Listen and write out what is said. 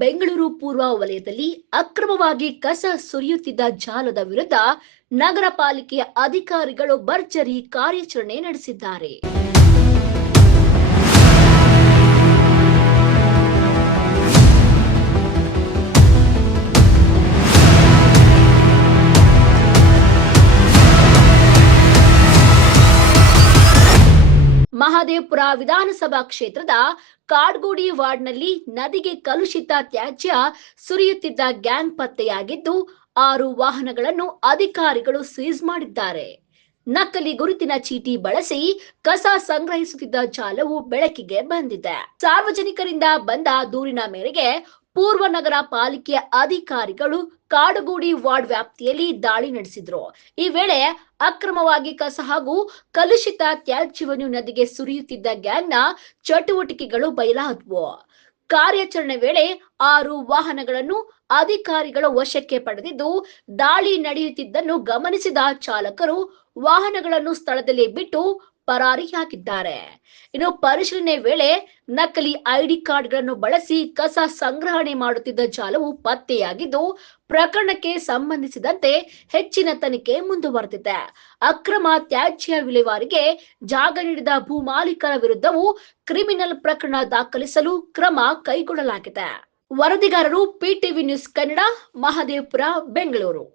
ಬೆಂಗಳೂರು ಪೂರ್ವ ವಲಯದಲ್ಲಿ ಅಕ್ರಮವಾಗಿ ಕಸ ಸುರಿಯುತ್ತಿದ್ದ ಜಾಲದ ವಿರುದ್ಧ ನಗರ ಪಾಲಿಕೆಯ ಅಧಿಕಾರಿಗಳು ಭರ್ಜರಿ ಕಾರ್ಯಾಚರಣೆ ನಡೆಸಿದ್ದಾರೆ. ಮಹದೇವಪುರ ವಿಧಾನಸಭಾ ಕ್ಷೇತ್ರದ ಕಾಡ್ಗೋಡಿ ವಾರ್ಡ್ನಲ್ಲಿ ನದಿಗೆ ಕಲುಷಿತ ತ್ಯಾಜ್ಯ ಸುರಿಯುತ್ತಿದ್ದ ಗ್ಯಾಂಗ್ ಪತ್ತೆಯಾಗಿದ್ದು 6 ವಾಹನಗಳನ್ನು ಅಧಿಕಾರಿಗಳು ಸೀಸ್ ಮಾಡಿದ್ದಾರೆ. ನಕಲಿ ಗುರುತಿನ ಚೀಟಿ ಬಳಸಿ ಕಸ ಸಂಗ್ರಹಿಸುತ್ತಿದ್ದ ಜಾಲವು ಬೆಳಕಿಗೆ ಬಂದಿದೆ. ಸಾರ್ವಜನಿಕರಿಂದ ಬಂದ ದೂರಿನ ಮೇರೆಗೆ ಪೂರ್ವ ನಗರ ಪಾಲಿಕೆಯ ಅಧಿಕಾರಿಗಳು ಕಾಡುಗೋಡಿ ವಾರ್ಡ್ ವ್ಯಾಪ್ತಿಯಲ್ಲಿ ದಾಳಿ ನಡೆಸಿದ್ರು. ಈ ವೇಳೆ ಅಕ್ರಮವಾಗಿ ಕಸ ಹಾಗೂ ಕಲುಷಿತ ತ್ಯಾಜ್ಯವನ್ನು ನದಿಗೆ ಸುರಿಯುತ್ತಿದ್ದ ಗ್ಯಾಂಗ್ನ ಚಟುವಟಿಕೆಗಳು ಬಯಲಾದವು. ಕಾರ್ಯಾಚರಣೆ ವೇಳೆ 6 ವಾಹನಗಳನ್ನು ಅಧಿಕಾರಿಗಳು ವಶಕ್ಕೆ ಪಡೆದಿದ್ದು, ದಾಳಿ ನಡೆಯುತ್ತಿದ್ದನ್ನು ಗಮನಿಸಿದ ಚಾಲಕರು ವಾಹನಗಳನ್ನು ಸ್ಥಳದಲ್ಲಿ ಬಿಟ್ಟು ಪರಾರಿಯಾಗಿದ್ದಾರೆ. ಇನ್ನು ಪರಿಶೀಲನೆ ವೇಳೆ ನಕಲಿ ಐಡಿ ಕಾರ್ಡ್ಗಳನ್ನು ಬಳಸಿ ಕಸ ಸಂಗ್ರಹಣೆ ಮಾಡುತ್ತಿದ್ದ ಜಾಲವು ಪತ್ತೆಯಾಗಿದ್ದು, ಪ್ರಕರಣಕ್ಕೆ ಸಂಬಂಧಿಸಿದಂತೆ ಹೆಚ್ಚಿನ ತನಿಖೆ ಮುಂದುವರೆದಿದೆ. ಅಕ್ರಮ ತ್ಯಾಜ್ಯ ವಿಲೇವಾರಿಗೆ ಜಾಗ ನೀಡಿದ ಭೂಮಾಲೀಕರ ವಿರುದ್ಧವೂ ಕ್ರಿಮಿನಲ್ ಪ್ರಕರಣ ದಾಖಲಿಸಲು ಕ್ರಮ ಕೈಗೊಳ್ಳಲಾಗಿದೆ. ವರದಿಗಾರರು ಪಿಟಿವಿ ನ್ಯೂಸ್ ಕನ್ನಡ, ಮಹದೇವಪುರ, ಬೆಂಗಳೂರು.